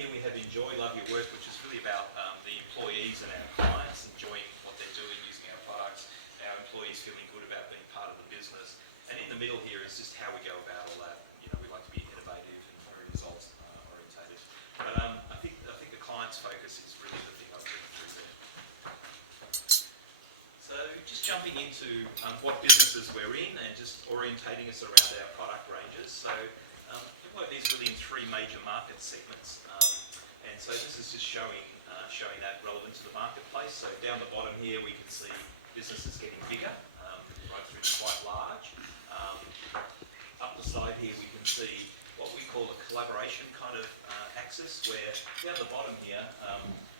here we have Enjoy, Love Your Work, which is really about the employees and our clients enjoying what they're doing, using our products, our employees feeling good about being part of the business. And in the middle here is just how we go about all that. You know, we like to be innovative and very results orientated. But I think the client's focus is really the thing I've been through there. So just jumping into what businesses we're in and just orientating us around our product ranges. So MYOB is really in three major market segments, and so this is just showing that relevant to the marketplace. So down the bottom here we can see businesses getting bigger, right through to quite large. Up the side here we can see what we call a collaboration kind of axis, where down the bottom here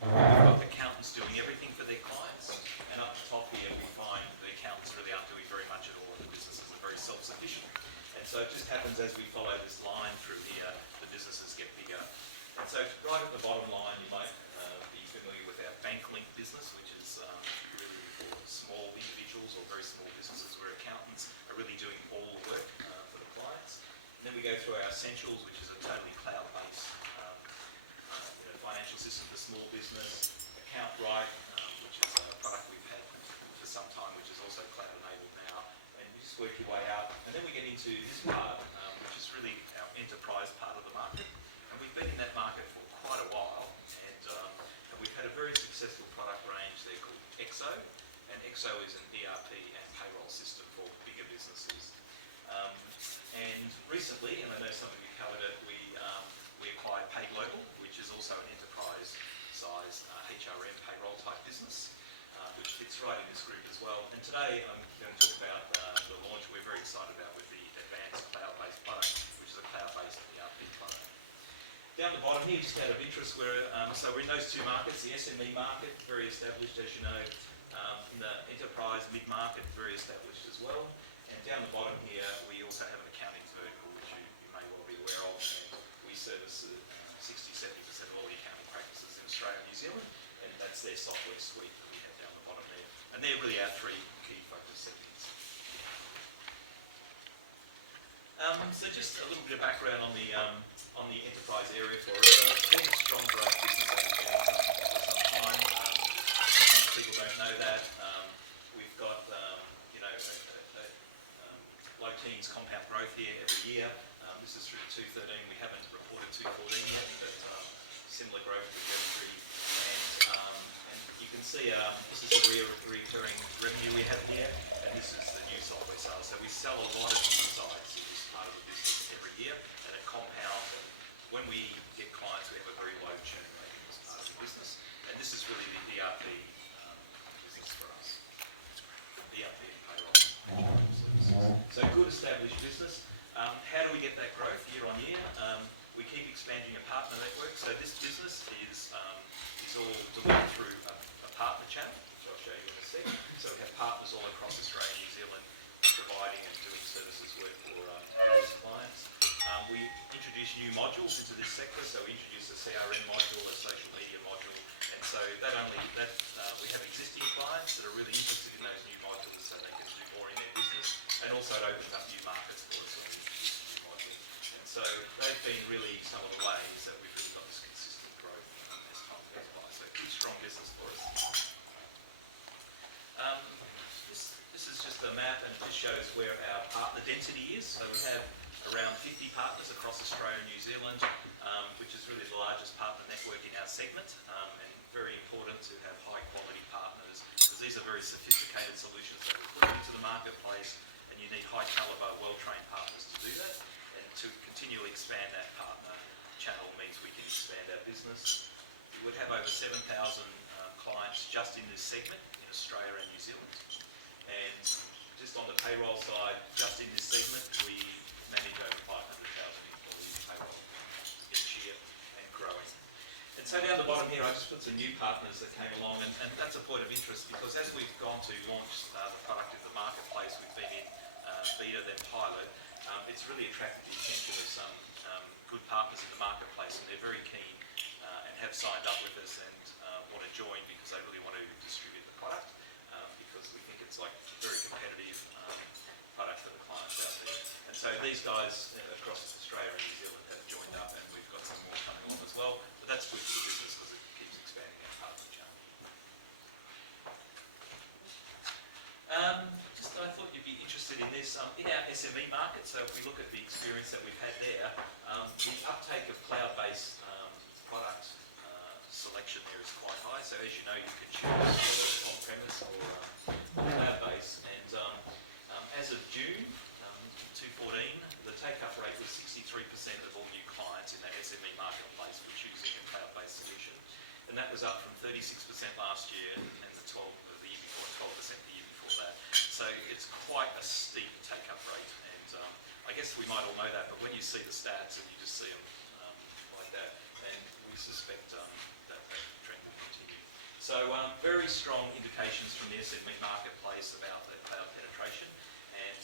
we've got accountants doing everything for their clients, and up the top here we find the accountants really aren't doing very much at all, and the businesses are very self-sufficient. And so it just happens as we follow this line through here, the businesses get bigger. And so right at the bottom line, you might be familiar with our bank-linked business, which is really for small individuals or very small businesses where accountants are really doing all the work for the clients. And then we go through our essentials, which is a totally cloud-based financial system for small business. AccountWrite, which is a product we've had for some time, which is also cloud-enabled now. And you just work your way out. And then we get into this part, which is really our enterprise part of the market. And we've been in that market for quite a while. And we've had a very successful product range there called EXO. And EXO is an ERP and payroll system for bigger businesses. And recently, and I know some of you covered it, we acquired PayGlobal, which is also an enterprise-size HRM payroll type business, which fits right in this group as well. And today I'm going to talk about the launch we're very excited about with the Advanced cloud-based product, which is a cloud-based ERP product. Down the bottom here, just out of interest, so we're in those two markets, the SME market, very established as you know, in the enterprise mid-market, very established as well. And down the bottom here, we also have an accounting vertical, which you may well be aware of, and we service 60-70% of all the accounting practices in Australia and New Zealand, and that's their software suite that we have down the bottom there. And they're really our three key focus segments. So just a little bit of background on the enterprise area for us. So it's been a strong growth business that we've been in for some time. Sometimes people don't know that. We've got low teens compound growth here every year. This is through 2013. We haven't reported 2014 yet, but similar growth trajectory. And you can see this is the recurring revenue we have here, and this is the new software sales. So we sell a lot of new sites in this part of the business every year, and it compounds. And when we get clients, we have a very low churn rate in this part of the business. And this is really the ERP business for us. ERP and payroll services. So good established business. How do we get that growth year on year? We keep expanding a partner network. So this business is all delivered through a partner channel, which I'll show you in a second. So we have partners all across Australia and New Zealand providing and doing services work for these clients. We introduce new modules into this sector. So we introduce a CRM module, a social media module, and so we have existing clients that are really interested in those new modules, so they can do more in their business, and also it opens up new markets for us when we introduce a new module. And so they've been really some of the ways that we've really got this consistent growth as time goes by. So good, strong business for us. This is just a map, and it just shows where our partner density is. So we have around 50 partners across Australia and New Zealand, which is really the largest partner network in our segment, and very important to have high quality partners, because these are very sophisticated solutions that we're putting into the marketplace, and you need high caliber, well-trained partners to do that. And to continually expand that partner channel means we can expand our business. We would have over 7,000 clients just in this segment in Australia and New Zealand. And just on the payroll side, just in this segment, we manage over 500,000 employees payroll each year and growing. And so down the bottom here, I just put some new partners that came along, and that's a point of interest because as we've gone to launch the product in the marketplace, we've been in beta then pilot, it's really attracted the attention of some good partners in the marketplace, and they're very keen and have signed up with us and want to join because they really want to distribute the product because we think it's like a very competitive product for the clients out there. And so these guys across Australia and New Zealand have joined up, and we've got some more coming along as well. But in our SME market, so if we look at the experience that we've had there, the uptake of cloud-based product selection there is quite high. So as you know, you can choose whether on-premise or cloud-based. And as of June 2014, the take-up rate was 63% of all new clients in that SME marketplace were choosing a cloud-based solution. And that was up from 36% last year and the year before, 12% the year before that. So it's quite a steep take-up rate. And I guess we might all know that, but when you see the stats and you just see them like that, and we suspect that trend will continue. So very strong indications from the SME marketplace about the cloud penetration. And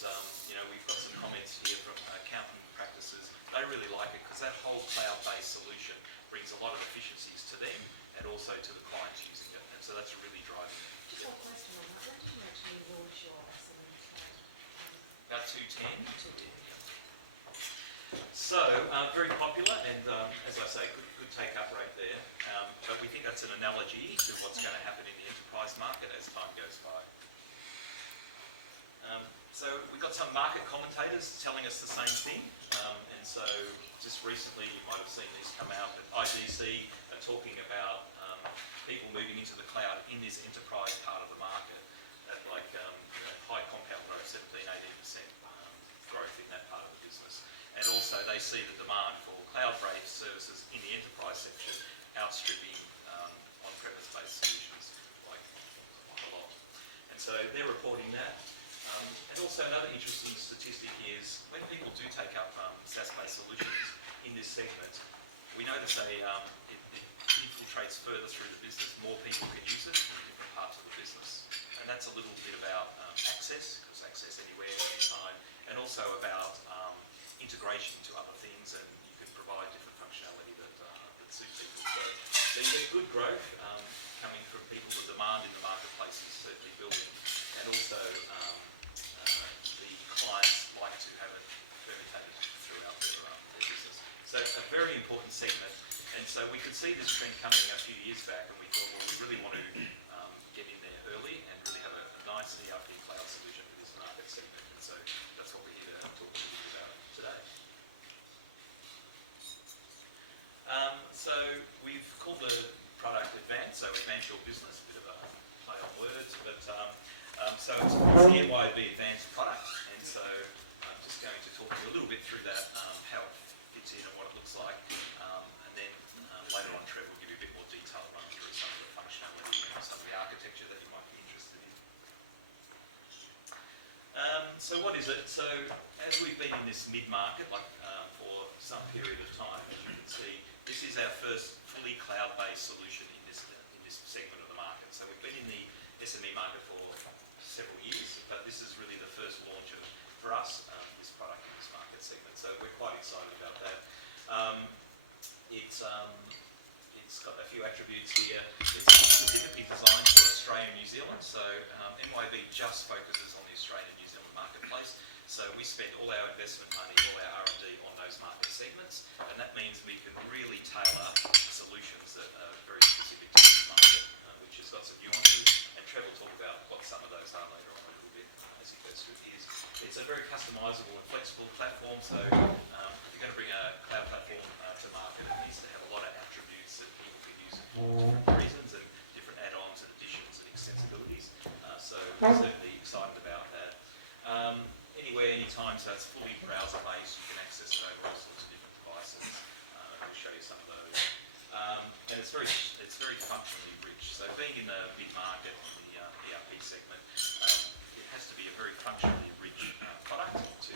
we've got some comments here from accountant practices. They really like it because that whole cloud-based solution brings a lot of efficiencies to them and also to the clients using it. And so that's really driving it. Just one question on that. When did you actually launch your SME cloud? About 210. 210. So very popular, and as I say, good take-up rate there. But we think that's an analogy to what's going to happen in the enterprise market as time goes by. So we've got some market commentators telling us the same thing. And so just recently, you might have seen these come out, but IDC are talking about people moving into the cloud in this enterprise part of the market at high compound growth, 17-18% growth in that part of the business. And also they see the demand for cloud-based services in the enterprise section outstripping on-premise based solutions quite a lot. And so they're reporting that. And also another interesting statistic is when people do take up SaaS-based solutions in this segment, we notice it infiltrates further through the business. More people can use it in different parts of the business. And that's a little bit about access, because access anywhere, anytime, and also about integration to other things, and you can provide different functionality that suits people. So you get good growth coming from people. The demand in the marketplace is certainly building, and also the clients like to have it permutated throughout their business. So a very important segment, and so we could see this trend coming a few years back, and we thought, well, we really want to get in there early and really have a nice ERP cloud solution for this market segment, and so that's what we're here to talk a little bit about today. So we've called the product Advanced, so Advance Your Business, a bit of a play on words, but so it's the MYOB Advanced product, and so I'm just going to talk to you a little bit through that, how it fits in and what it looks like, and then later on Trev will give you a bit more detail, run through some of the functionality and some of the architecture that you might be interested in. So what is it? So as we've been in this mid-market for some period of time, as you can see, this is our first fully cloud-based solution in this segment of the market. So we've been in the SME market for several years, but this is really the first launch for us, this product in this market segment. So we're quite excited about that. It's got a few attributes here. It's specifically designed for Australia and New Zealand. So MYOB just focuses on the Australian and New Zealand marketplace. So we spend all our investment money, all our R&D on those market segments, and that means we can really tailor solutions that are very specific to this market, which has got some nuances, and Trev will talk about what some of those are later on a little bit as he goes through his. It's a very customisable and flexible platform, so if you're going to bring a cloud platform to market, it needs to have a lot of attributes that people can use for different reasons and different add-ons and additions and extensibilities. So we're certainly excited about that. Anywhere, anytime, so it's fully browser-based. You can access it over all sorts of different devices. I'll show you some of those. And it's very functionally rich. So being in the mid-market, in the ERP segment, it has to be a very functionally rich product to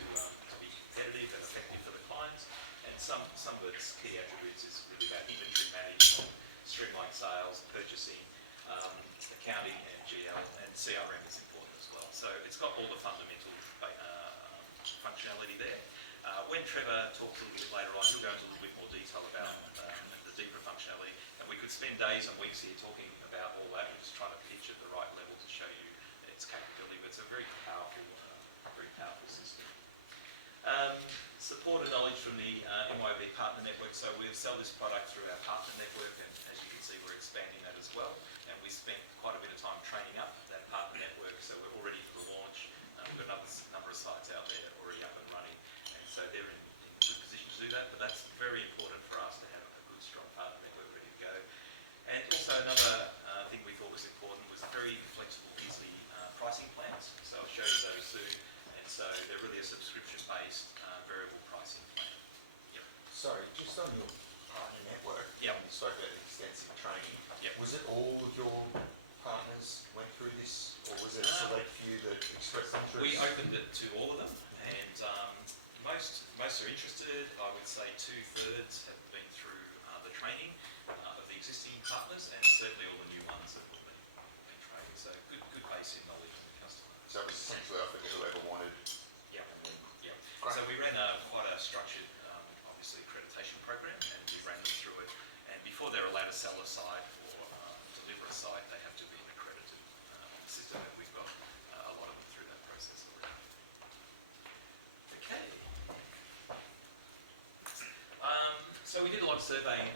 be competitive and effective for the clients. And some of its key attributes is really about inventory management, streamlined sales, purchasing, accounting, and GL, and CRM is important as well. So it's got all the fundamental functionality there. When Trevor talks a little bit later on, he'll go into a little bit more detail about the deeper functionality, and we could spend days and weeks here talking about all that. We're just trying to pitch at the right level to show you its capability, but it's a very powerful system. Support and knowledge from the MYOB partner network. So we sell this product through our partner network, and as you can see, we're expanding that as well. And we spent quite a bit of time training up that partner network, so we're all ready for the launch. We've got a number of sites out there already up and running, and so they're in good position to do that. But that's very important for us to have a good, strong partner network ready to go. And also another thing we thought was important was very flexible, easy pricing plans. So I'll show you those soon. And so they're really a subscription-based variable pricing plan. Yep. Sorry, just on your partner network, Yep. you spoke about extensive training. Yep. Was it all of your partners went through this, or was it a select few that expressed interest? We opened it to all of them, and most are interested. I would say 2/3 have been through the training of the existing partners, and certainly all the new ones have been training. So good base in knowledge of the customer. So it was essentially open to whoever wanted. Yeah. And then, Yeah. Great. So we ran quite a structured, obviously, accreditation program, and we ran them through it. And before they're allowed to sell a site or deliver a site, they have to be accredited on the system, and we've got a lot of them through that process already. Okay. So we did a lot of surveying,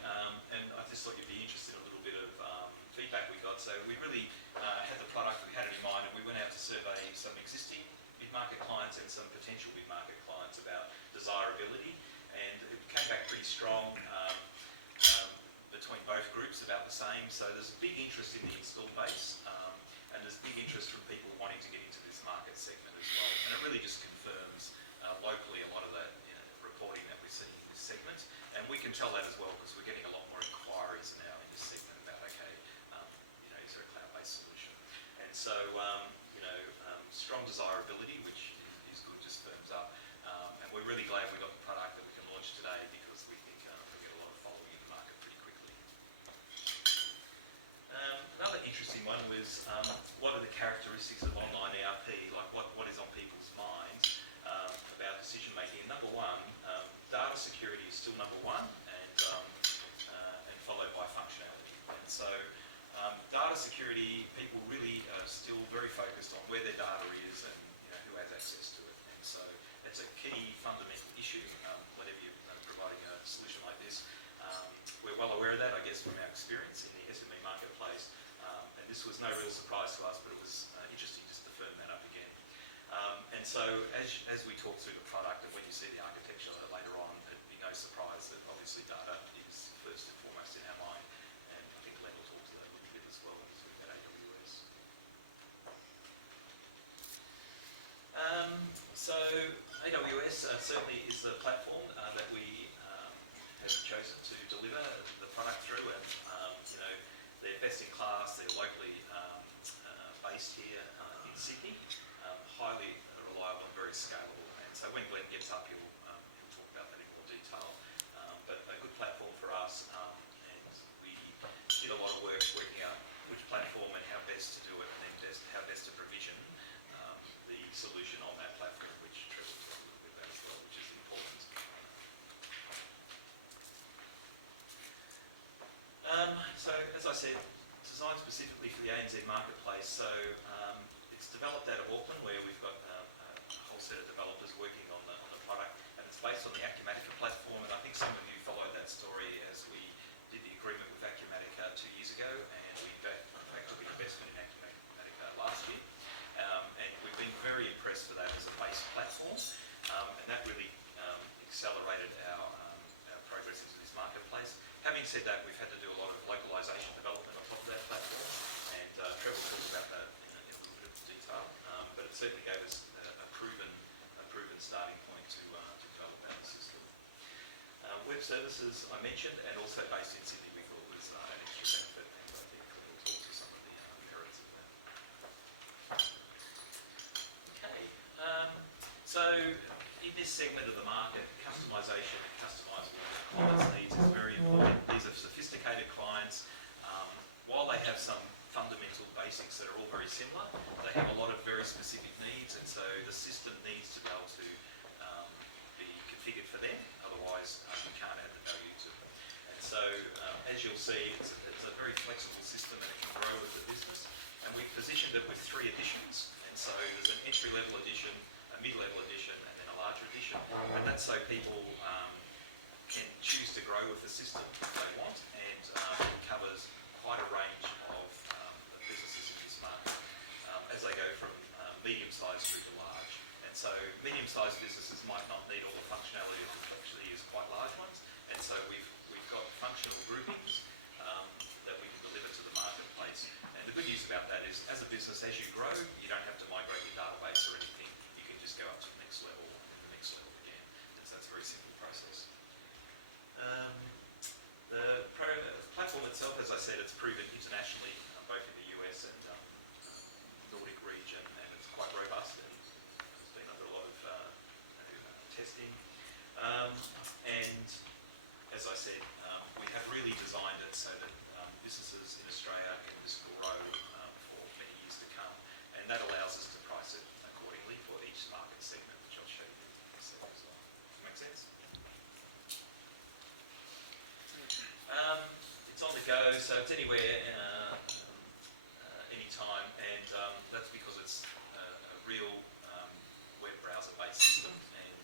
and I just thought you'd be interested in a little bit of feedback we got. So we really had the product, we had it in mind, and we went out to survey some existing mid-market clients and some potential mid-market clients about desirability, and it came back pretty strong between both groups, about the same. So there's a big interest in the installed base, and there's big interest from people wanting to get into this market segment as well. And it really just confirms locally a lot of the reporting that we're seeing in this segment. And we can tell that as well because we're getting a lot more inquiries now in this segment about, okay, is there a cloud-based solution? And so, strong desirability, which is good, just firms up. And we're really glad we got the product that we can launch today because we think we'll get a lot of following in the market pretty quickly. Another interesting one was what are the characteristics of online ERP, like what is on people's minds about decision making. And number one, data security is still number one, and followed by functionality. And so data security, people really are still very focused on where their data is and who has access to it. And so it's a key fundamental issue whenever you're providing a solution like this. We're well aware of that, I guess, from our experience in the SME marketplace. And this was no real surprise to us, but it was interesting just to firm that up again. And so as we talk through the product and when you see the architecture later on, it'd be no surprise that obviously data is first and foremost in our mind. And I think Len will talk to that a little bit as well when he's looking at AWS. So AWS certainly is the platform that we have chosen to deliver the product through, and they're best in class, they're locally based here in Sydney, highly reliable and very scalable. And so when Glenn gets up, he'll talk about that in more detail. But a good platform for us, and we did a lot of work working out which platform and how best to do it, and then how best to provision the solution on that platform, which Trevor will talk a little bit about as well, which is important. So as I said, designed specifically for the ANZ marketplace. So it's developed out of Auckland, where we've got a whole set of developers working on the product, and it's based on the Acumatica platform. And I think some of you followed that story as we did the agreement with Acumatica 2 years ago, and we in fact took an investment in Acumatica last year. And we've been very impressed with that as a base platform, and that really accelerated our progress into this marketplace. Having said that, we've had to do a lot of localization development on top of that platform, and Trevor will talk about that in a little bit of detail, but it certainly gave us a proven starting point to develop our system. Web services I mentioned, and also based in Sydney, we thought was an extra benefit, and I think we'll talk to some of the merits of that. Okay, so in this segment of the market, customisation and customisable clients' needs is very important. These are sophisticated clients. While they have some fundamental basics that are all very similar, they have a lot of very specific needs, and so the system needs to be able to be configured for them. Otherwise, you can't add the value to them. And so, as you'll see, it's a very flexible system, and it can grow with the business. And we've positioned it with 3 editions. And so there's an entry-level edition, a mid-level edition, and then a larger edition, and that's so people can choose to grow with the system if they want, and it covers quite a range of businesses in this market as they go from medium-sized through to large. And so medium-sized businesses might not need all the functionality of actually use quite large ones, and so we've got functional groupings that we can deliver to the marketplace. And the good news about that is, as a business, as you grow, you don't have to migrate your database or anything. You can just go up to the next level and the next level again. And so it's a very simple process. The platform itself, as I said, it's proven internationally, both in the US and Nordic region, and it's quite robust, and it's been under a lot of testing. And as I said, we have really designed it so that businesses in Australia can just grow for many years to come, and that allows us to price it accordingly for each market segment, which I'll show you in a second as well. Does that make sense? It's on the go, so it's anywhere, anytime, and that's because it's a real web browser-based system, and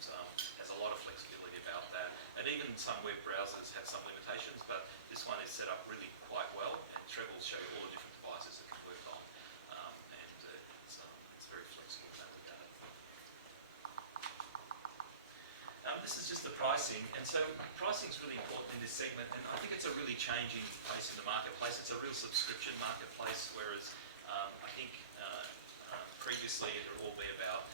has a lot of flexibility about that. And even some web browsers have some limitations, but this one is set up really quite well, and Trevor will show you all the different devices it can work on, and it's very flexible in that regard. This is just the pricing, and so pricing is really important in this segment, and I think it's a really changing place in the marketplace. It's a real subscription marketplace, whereas I think previously it would all be about,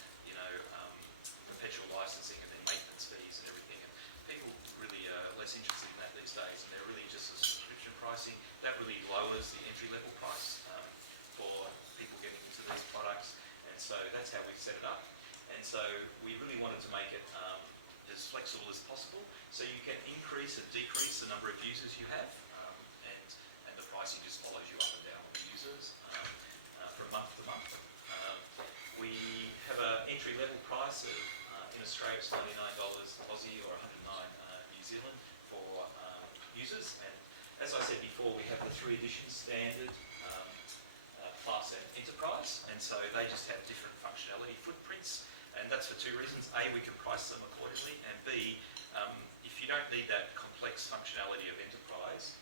perpetual licensing and then maintenance fees and everything, and people really are less interested in that these days, and they're really just a subscription pricing. That really lowers the entry-level price for people getting into these products, and so that's how we've set it up. And so we really wanted to make it as flexible as possible, so you can increase and decrease the number of users you have, and the pricing just follows you up and down with the users from month to month. We have an entry-level price of, in Australia, it's $99 Aussie or 109 New Zealand for users. And as I said before, we have the 3 editions: Standard, Plus and Enterprise. And so they just have different functionality footprints. And that's for 2 reasons. A, we can price them accordingly. And B, if you don't need that complex functionality of Enterprise,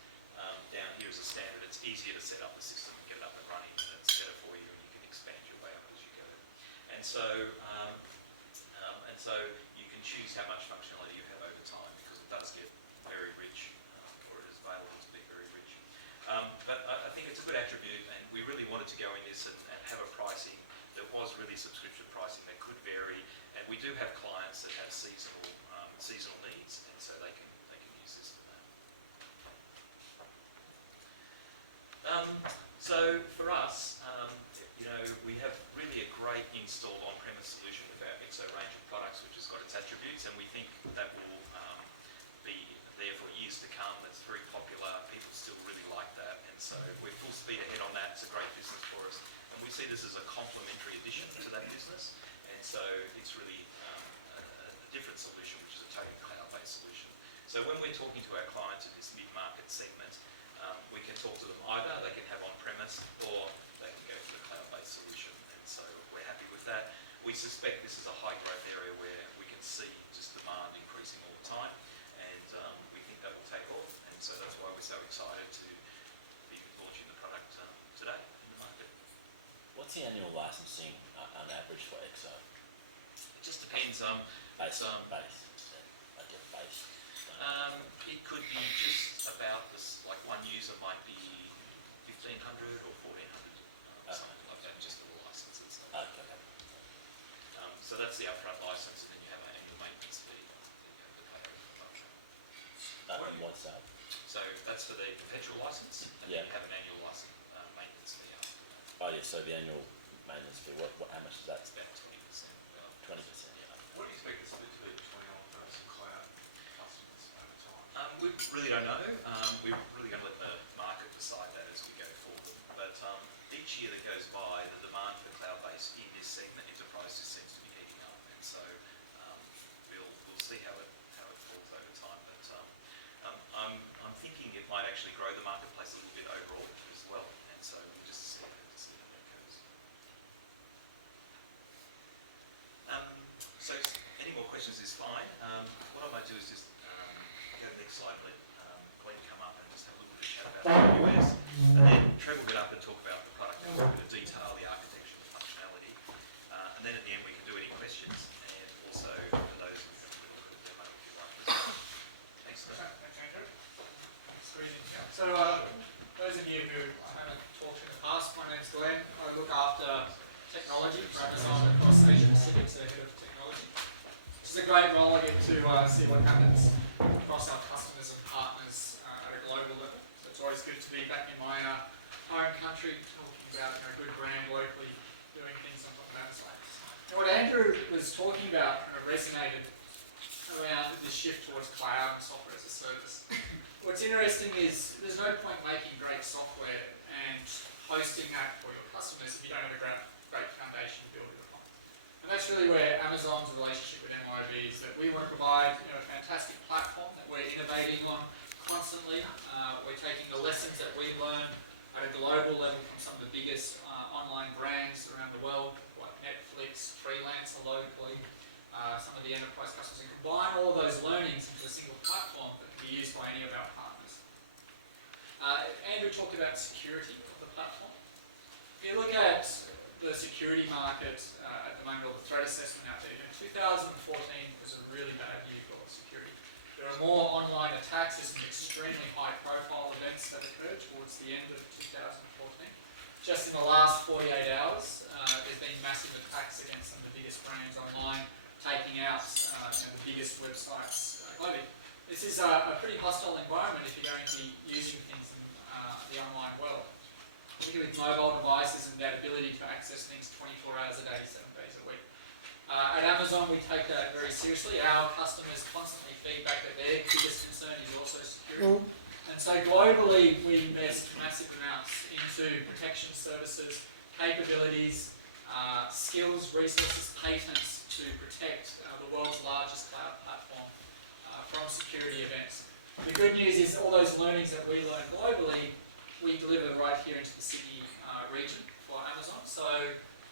down here as a standard, it's easier to set up the system and get it up and running. It's better for you, and you can expand your way up as you go. And so you can choose how much functionality you have over time, because it does get very rich, or it is available to be very rich. But I think it's a good attribute, and we really wanted to go in this and have a pricing that was really subscription pricing that could vary. And we do have clients that have seasonal needs, and so they can use this for that. So for us, we have really a great installed on-premise solution with our MYOB range of products, which has got its attributes, and we think that will be there for years to come. It's very popular. People still really like that, and so we're full speed ahead on that. It's a great business for us, and we see this as a complementary addition to that business, and so it's really a different solution, which is a totally cloud-based solution. So when we're talking to our clients in this mid-market segment, we can talk to them either, they can have on-premise, or they can go for the cloud-based solution, and so we're happy with that. We suspect this is a high-growth area where we can see just demand increasing all the time, and we think that will take off, and so that's why we're so excited to be launching the product today in the market. What's the annual licensing on average for EXO? It just depends. Base. It could be just about this, like one user might be 1,500 or 1,400, something like that, just for the licenses. Okay. So that's the upfront license, and then you have an annual maintenance fee that you have to pay over the upfront. What's that? So that's for the perpetual license, and then you have an annual license maintenance fee after that. Oh yeah, so the annual maintenance fee, how much is that? It's about 20%. 20%, yeah. What do you expect the split to be between on-premise and cloud customers over time? We really don't know. We're really going to let the market decide that as we go forward. But each year that goes by, the demand for cloud-based in this segment, enterprise, just seems to be heating up, and so we'll see how it falls over time. But I'm thinking it might actually grow the marketplace a little bit overall as well, and so we'll just see how that goes. So any more questions do is just go to the next slide, let Glenn come up and just have a little bit of chat about AWS, and then Trev will get up and talk about the product in a little bit of detail, the architecture, the functionality, and then at the end we can do any questions, and also for those who have a little bit of demo if you like. Thanks, Glenn. Thanks, Andrew. So, those of you who I haven't talked to in the past, my name's Glenn. I look after technology for Amazon across Asia Pacific, so head of technology. It's a great role I get to see what happens across our customers and partners at a global level. So it's always good to be back in my home country, talking about a good brand locally, doing things on top of Amazon. Now, what Andrew was talking about kind of resonated around this shift towards cloud and software as a service. What's interesting is there's no point making great software and hosting that for your customers if you don't have a great foundation to build it upon. And that's really where Amazon's relationship with MYOB is, that we want to provide a fantastic platform that we're innovating on constantly. We're taking the lessons that we learn at a global level from some of the biggest online brands around the world, like Netflix, Freelancer locally, some of the enterprise customers, and combine all of those learnings into a single platform that can be used by any of our partners. Andrew talked about security of the platform. If you look at the security market at the moment, or the threat assessment out there, 2014 was a really bad year for security. There are more online attacks, there's some extremely high profile events that occurred towards the end of 2014. Just in the last 48 hours, there's been massive attacks against some of the biggest brands online, taking out the biggest websites globally. This is a pretty hostile environment if you're going to be using things in the online world. Particularly with mobile devices and that ability to access things 24 hours a day, 7 days a week. At Amazon, we take that very seriously. Our customers constantly feedback that their biggest concern is also security. And so globally, we invest massive amounts into protection services, capabilities, skills, resources, patents to protect the world's largest cloud platform from security events. The good news is all those learnings that we learn globally, we deliver right here into the Sydney region for Amazon. So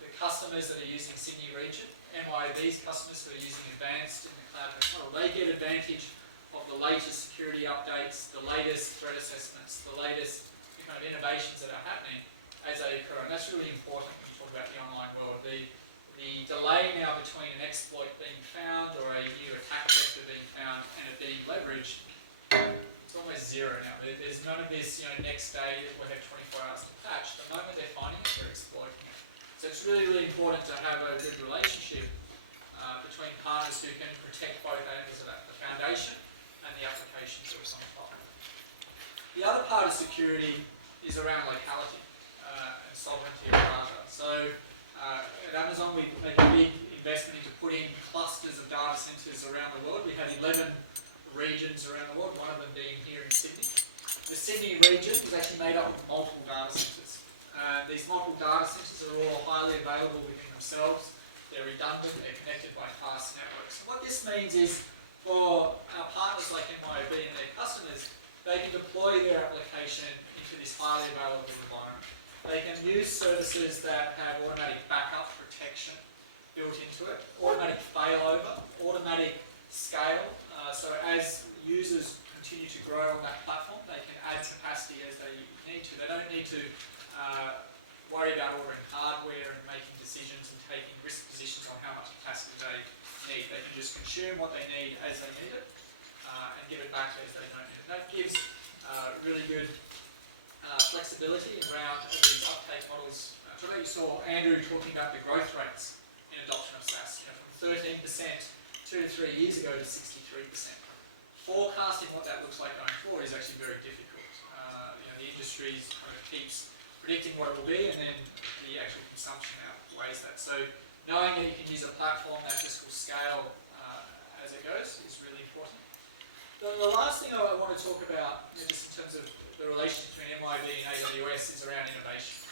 the customers that are using Sydney region, MYOB's customers who are using Advanced in the cloud model, they get advantage of the latest security updates, the latest threat assessments, the latest kind of innovations that are happening as they occur. And that's really important when you talk about the online world. The delay now between an exploit being found or a new attack vector being found and it being leveraged, it's almost zero now. There's none of this, next day we'll have 24 hours to patch. The moment they're finding it, they're exploiting it. So it's really, really important to have a good relationship between partners who can protect both ends of that, the foundation and the applications that are on top. The other part of security is around locality and sovereignty of data. So at Amazon, we make a big investment into putting clusters of data centers around the world. We have 11 regions around the world, one of them being here in Sydney. The Sydney region is actually made up of multiple data centers. These multiple data centers are all highly available within themselves. They're redundant, they're connected by fast networks. And what this means is for our partners like MYOB and their customers, they can deploy their application into this highly available environment. They can use services that have automatic backup protection built into it, automatic failover, automatic scale. So as users continue to grow on that platform, they can add capacity as they need to. They don't need to worry about ordering hardware and making decisions and taking risk positions on how much capacity they need. They can just consume what they need as they need it and give it back as they don't need it. That gives really good flexibility around these uptake models. Today you saw Andrew talking about the growth rates in adoption of SaaS, from 13% 2 to 3 years ago to 63%. Forecasting what that looks like going forward is actually very difficult. The industry kind of keeps predicting what it will be, and then the actual consumption outweighs that. So knowing that you can use a platform that just will scale as it goes is really important. The last thing I want to talk about, just in terms of the relationship between MYOB and AWS, is around innovation.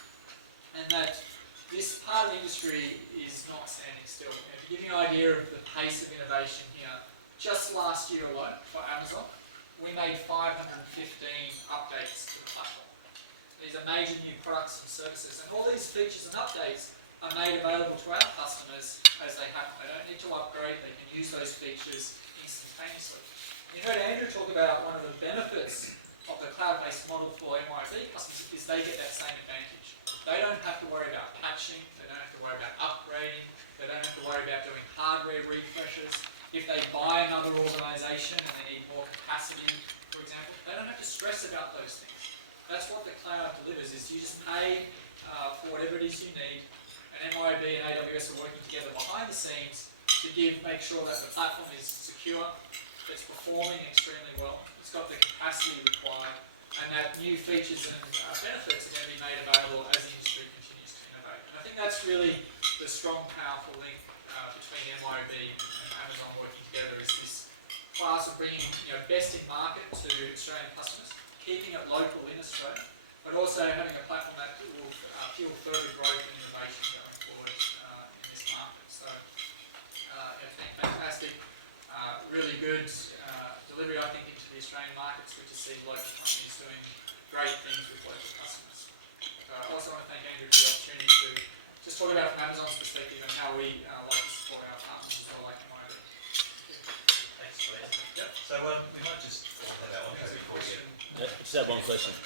And that this part of the industry is not standing still. To give you an idea of the pace of innovation here, just last year alone for Amazon, we made 515 updates to the platform. These are major new products and services, and all these features and updates are made available to our customers as they happen. They don't need to upgrade, they can use those features instantaneously. You heard Andrew talk about one of the benefits of the cloud-based model for MYOB customers is they get that same advantage. They don't have to worry about patching, they don't have to worry about upgrading, they don't have to worry about doing hardware refreshes. If they buy another organisation and they need more capacity, for example, they don't have to stress about those things. That's what the cloud delivers, is you just pay for whatever it is you need, and MYOB and AWS are working together behind the scenes to make sure that the platform is secure, it's performing extremely well, it's got the capacity required, and that new features and benefits are going to be made available as the industry continues to innovate. And I think that's really the strong, powerful link between MYOB and Amazon working together, is this class of bringing best in market to Australian customers, keeping it local in Australia, but also having a platform that will fuel further growth and innovation going forward in this market. So it's been fantastic, really good delivery, I think, into the Australian markets. We just see local companies doing great things with local customers. I also want to thank Andrew for the opportunity to just talk about from Amazon's perspective and how we like to support our partners as well, like MYOB. Thanks, Glenn. Yep. So we might just have that one There's a before we get. question. Just have one question.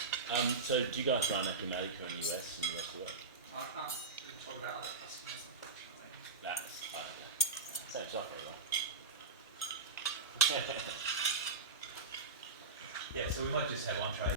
So do you guys run Acumatica in the US and the rest of it? I can't really talk about other customers, unfortunately. That's same software, right? Yeah, so we might just have one trade.